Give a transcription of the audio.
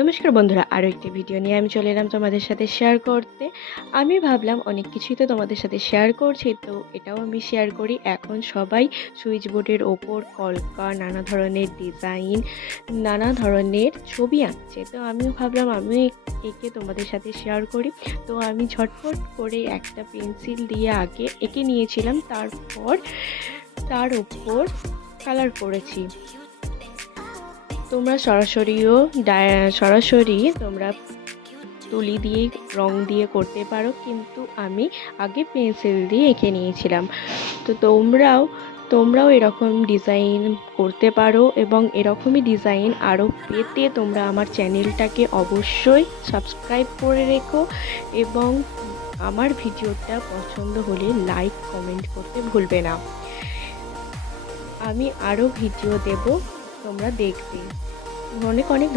নমস্কার বন্ধুরা, আরও একটি ভিডিও নিয়ে আমি চলে এলাম তোমাদের সাথে শেয়ার করতে। আমি ভাবলাম অনেক কিছুই তো তোমাদের সাথে শেয়ার করছি, তো এটাও আমি শেয়ার করি। এখন সবাই সুইচ বোর্ডের ওপর কলকা, নানা ধরনের ডিজাইন, নানা ধরনের ছবি আঁকছে, তো আমিও ভাবলাম আমি এঁকে তোমাদের সাথে শেয়ার করি। তো আমি ঝটপট করে একটা পেন্সিল দিয়ে আগে এঁকে নিয়েছিলাম, তারপর তার উপর কালার করেছি। তোমরা সরাসরি তোমরা তুলি দিয়ে রং দিয়ে করতে পারো, কিন্তু আমি আগে পেন্সিল দিয়ে এঁকে নিয়েছিলাম। তো তোমরাও এরকম ডিজাইন করতে পারো, এবং এরকমই ডিজাইন আরও পেতে তোমরা আমার চ্যানেলটাকে অবশ্যই সাবস্ক্রাইব করে রেখো, এবং আমার ভিডিওটা পছন্দ হলে লাইক কমেন্ট করতে ভুলবে না। আমি আরও ভিডিও দেব, তোমরা দেখবে। অনেক অনেক